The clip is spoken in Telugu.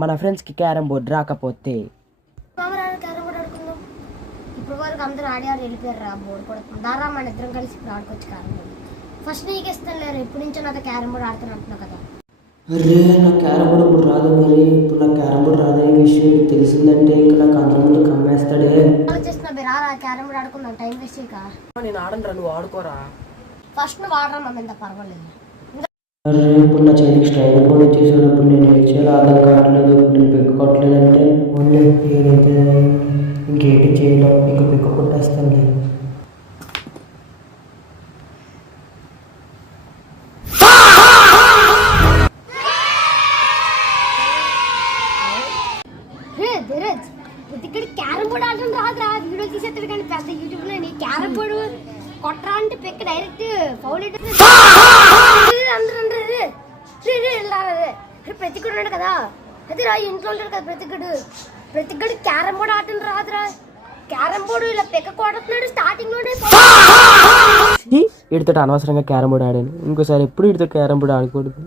మన ఫ్రెండ్స్కి క్యారమ్ బోర్డ్ రాకపోతే క్యారమ్ బోర్డ్ ఆడుకుందాం. ఇప్పుడు వరకు అందరూ ఆడారు వెళ్ళిపోయారు రా. బోర్డు కూడా దారా మన ఇద్దరం కలిసి ఇప్పుడు ఆడుకోవచ్చు క్యారమ్ బోర్డు. ఫస్ట్ నీకు ఇస్తాను లేరు, ఎప్పటి నుంచో నాతో క్యారమ్ బోర్డ్ ఆడుతాను అంటున్నావు కదా. అరే నాకు క్యారమ్ బోర్డ్ ఇప్పుడు రాదు. మరి ఇప్పుడు నాకు క్యారమ్ బోర్డ్ రాదనే విషయం తెలిసిందంటే ఇంకా నాకు అందరి ముందు కమ్మేస్తాడే. ఆలోచిస్తున్నా మీరు రా క్యారమ్ బోర్డ్ ఆడుకుందాం, టైం వేస్ట్ చేయక. నేను ఆడను, నువ్వు ఆడుకోరా. ఫస్ట్ నువ్వు ఆడరా మమ్మీ, ఎంత పర్వాలేదు. అరే ఇప్పుడు నా చేతికి స్టైల్ కూడా ఇచ్చేసాడు. ఇప్పుడు నేను ఏం చేయాలో అర్థం కావట్లేదు. ఇప్పుడు నేను పెట్టుకోవట్లేదంటే ఓన్లీ ఏదైతే ఇంకేంటి చేయడం, ఇంకా పెక్క కొట్టేస్తాను నేను. ఇక్కడ క్యారమ్ బోర్డ్ ఆడడం రాదురా, వీడియో తీసేస్తాడు కానీ పెద్ద యూట్యూబ్ లో క్యారమ్ బోర్డు కొట్టరా అంటే పెక్క డైరెక్ట్ ఫౌల్ ప్రతికుడు ఉన్నాడు కదా, అదే రా ఇంట్లో ఉంటాడు కదా ప్రతికుడు క్యారమ్ బోర్డు ఆడడం రాదురా. క్యారమ్ బోర్డు ఇలా పెక్క కొడుతున్నాడు స్టార్టింగ్ లోనే. వీడితో అనవసరంగా క్యారమ్ బోర్డ్ ఆడాను. ఇంకోసారి ఎప్పుడు వీడితో క్యారమ్ బోర్డ్ ఆడకూడదు.